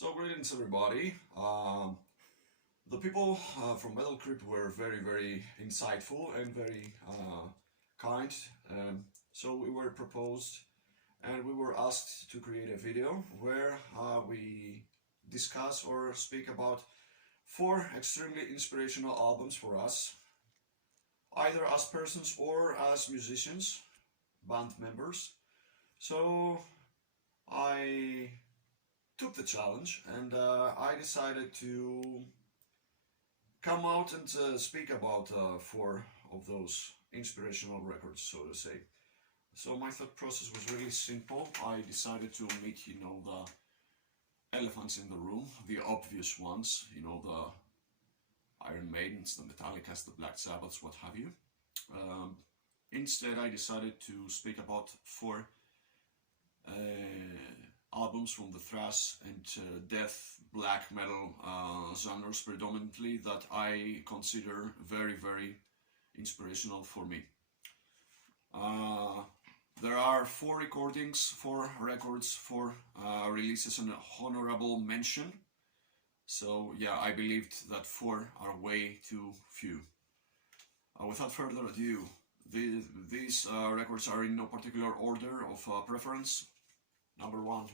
So greetings everybody. The people from Metal Crypt were very insightful and very kind. So we were proposed and we were asked to create a video where we discuss or speak about 4 extremely inspirational albums for us, either as persons or as musicians, band members. So I took the challenge and I decided to come out and speak about 4 of those inspirational records, so to say. So my thought process was really simple. I decided to meet, the elephants in the room, the obvious ones, the Iron Maidens, the Metallicas, the Black Sabbaths, what have you. Instead, I decided to speak about 4 albums from the thrash and death black metal genres predominantly that I consider very inspirational for me. There are 4 recordings, 4 records, 4 releases and a honorable mention. So yeah, I believed that 4 are way too few. Without further ado, these records are in no particular order of preference. Number 1.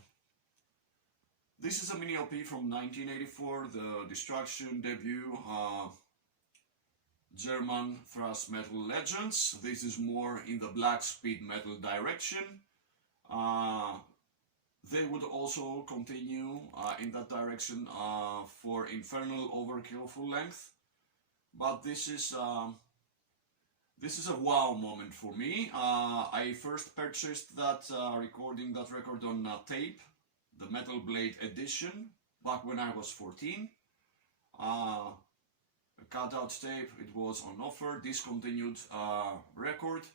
This is a mini LP from 1984, the Destruction debut, German thrash metal legends. This is more in the black speed metal direction. They would also continue in that direction for Infernal Overkill full length, but this is a wow moment for me. I first purchased that record on tape, the Metal Blade edition, back when I was 14. A cutout tape, it was on offer, discontinued record.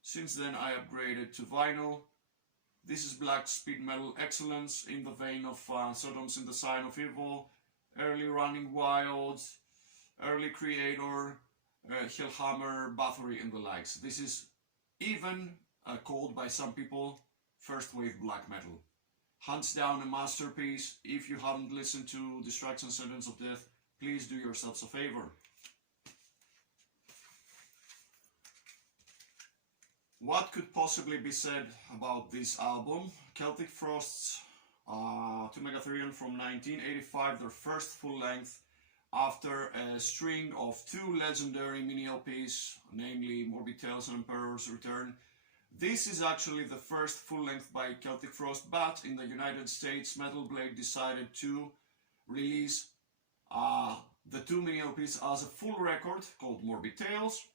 Since then I upgraded to vinyl. This is black speed metal excellence in the vein of Sodom's in the Sign of Evil, early Running Wild, early Creator, Hellhammer, Bathory and the likes. This is even called by some people first wave black metal. Hands down a masterpiece. If you haven't listened to Destruction Sentence of Death, please do yourselves a favor. What could possibly be said about this album? Celtic Frost's To Megatherion from 1985, their first full length, after a string of 2 legendary mini LPs, namely Morbid Tales and Emperor's Return. This is actually the first full length by Celtic Frost, but in the United States, Metal Blade decided to release the 2 mini LPs as a full record called Morbid Tales.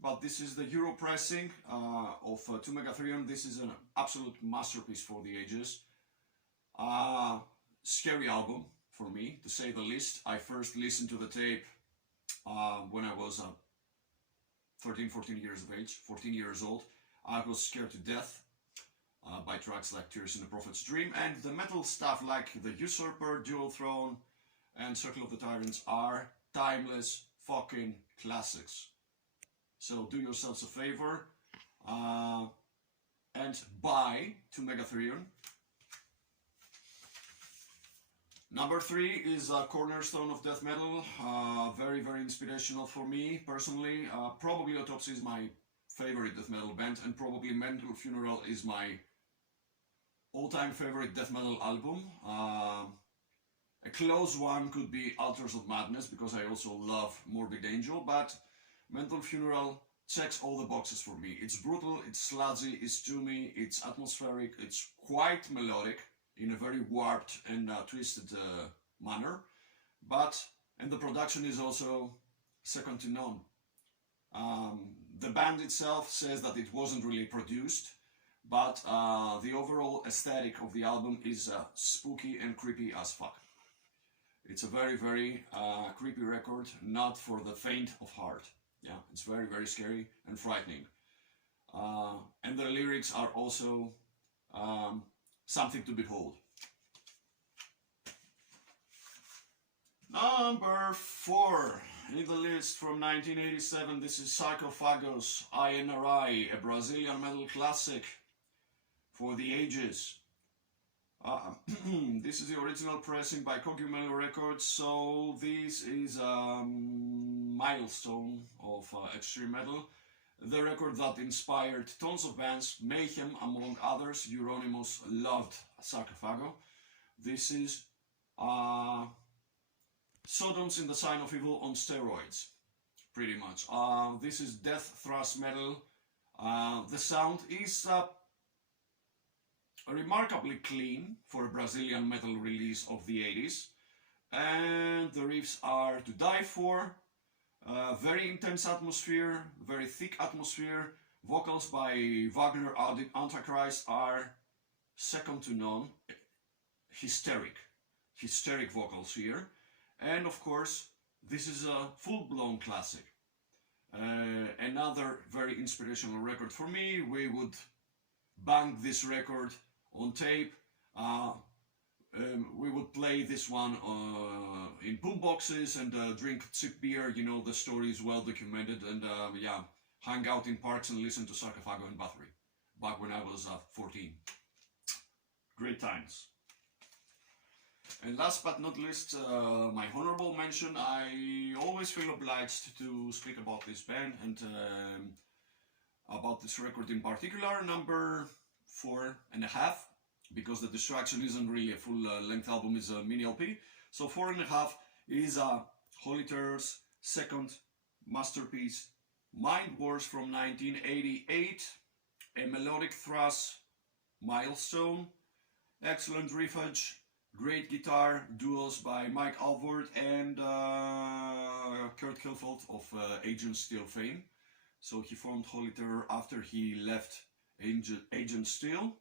But this is the Euro pressing of To Megatherion. This is an absolute masterpiece for the ages. Scary album for me, to say the least. I first listened to the tape when I was 13, 14 years of age, 14 years old. I was scared to death by tracks like Tears in the Prophet's Dream, and the metal stuff like The Usurper, Dual Throne, and Circle of the Tyrants are timeless fucking classics. So do yourselves a favor and buy To Megatherion. Number 3 is a cornerstone of death metal, very inspirational for me personally. Probably Autopsy is my favorite death metal band, and probably Mental Funeral is my all-time favorite death metal album. A close one could be Altars of Madness, because I also love Morbid Angel, but Mental Funeral checks all the boxes for me. It's brutal, it's sludgy, it's doomy, it's atmospheric, it's quite melodic in a very warped and twisted manner, and the production is also second to none. The band itself says that it wasn't really produced, but the overall aesthetic of the album is spooky and creepy as fuck. It's a very creepy record, not for the faint of heart. Yeah, it's very scary and frightening. And the lyrics are also something to behold. Number 4 in the list from 1987, this is Sarcophagus, INRI, a Brazilian metal classic for the ages. This is the original pressing by Cogumelo Records, so this is a milestone of extreme metal. The record that inspired tons of bands, Mayhem among others. Euronymous loved Sarcophago. This is Sodoms in the Sign of Evil on steroids, pretty much. This is death thrash metal. The sound is remarkably clean for a Brazilian metal release of the 80s, and the riffs are to die for. Very intense atmosphere, very thick atmosphere. Vocals by Wagner Antichrist are second to none. Hysteric vocals here. And of course, this is a full-blown classic. Another very inspirational record for me. We would bang this record on tape. We would play this one in boomboxes and drink cheap beer. You know, the story is well documented, and yeah, hang out in parks and listen to Sarcophago and Bathory back when I was 14. Great times. And last but not least, my honorable mention. I always feel obliged to speak about this band and about this record in particular, number 4.5, because The Distraction isn't really a full-length album, it's a mini LP. So 4.5 is Holy Terror's second masterpiece, Mind Wars from 1988, a melodic thrash milestone, excellent riffage, great guitar duos by Mike Alvord and Kurt Hilfeld of Agent Steel fame. So he formed Holy Terror after he left Agent Steel.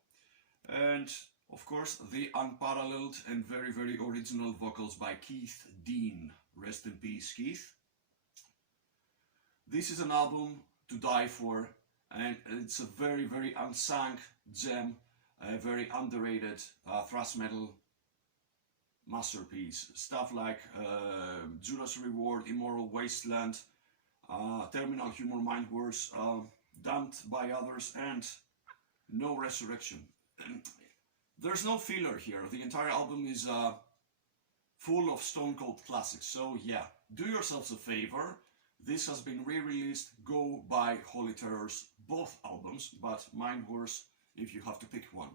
And of course the unparalleled and very, very original vocals by Keith Dean. Rest in peace, Keith. This is an album to die for, and it's a very, very unsung gem, a very underrated thrash metal masterpiece. Stuff like Judas Reward, Immoral Wasteland, Terminal Humor, Mind Wars, Damned by Others, and No Resurrection. There's no filler here. The entire album is full of stone cold classics. So yeah, do yourselves a favor. This has been re-released. Go buy Holy Terror's both albums, but Mind Wars if you have to pick one.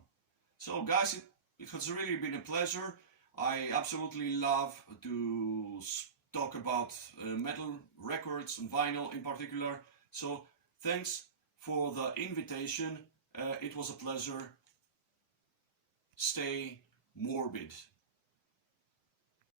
So guys, it has really been a pleasure. I absolutely love to talk about metal records and vinyl in particular. So thanks for the invitation. It was a pleasure. Stay morbid.